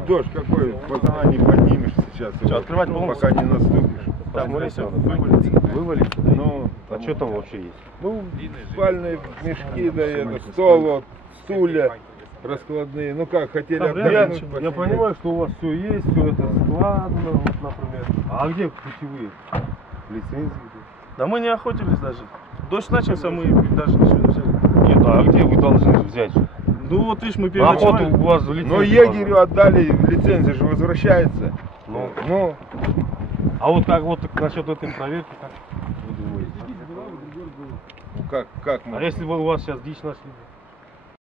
идет дождь, какой, пацана не поднимешь сейчас, открывать полностью? пока не наступишь. Посмотрите, вывалится. Ну, А что там вообще есть? ну, спальные мешки, да, это, стол, вот, стулья раскладные. Ну как, хотели отдохнуть, Я понимаю, что у вас все есть, все это складно, вот, например. А где путевые лицензии? Да мы не охотились даже. Дождь начался, мы даже ничего не взяли. Нет, а где вы должны взять? Ну вот видишь, мы Охоту переночевали. у вас в лицензии. Но егерю отдали, лицензия же возвращается. Ну, А вот как вот насчет этой проверки, как вы думаете? ну как мы? А если бы у вас сейчас дичь нашли?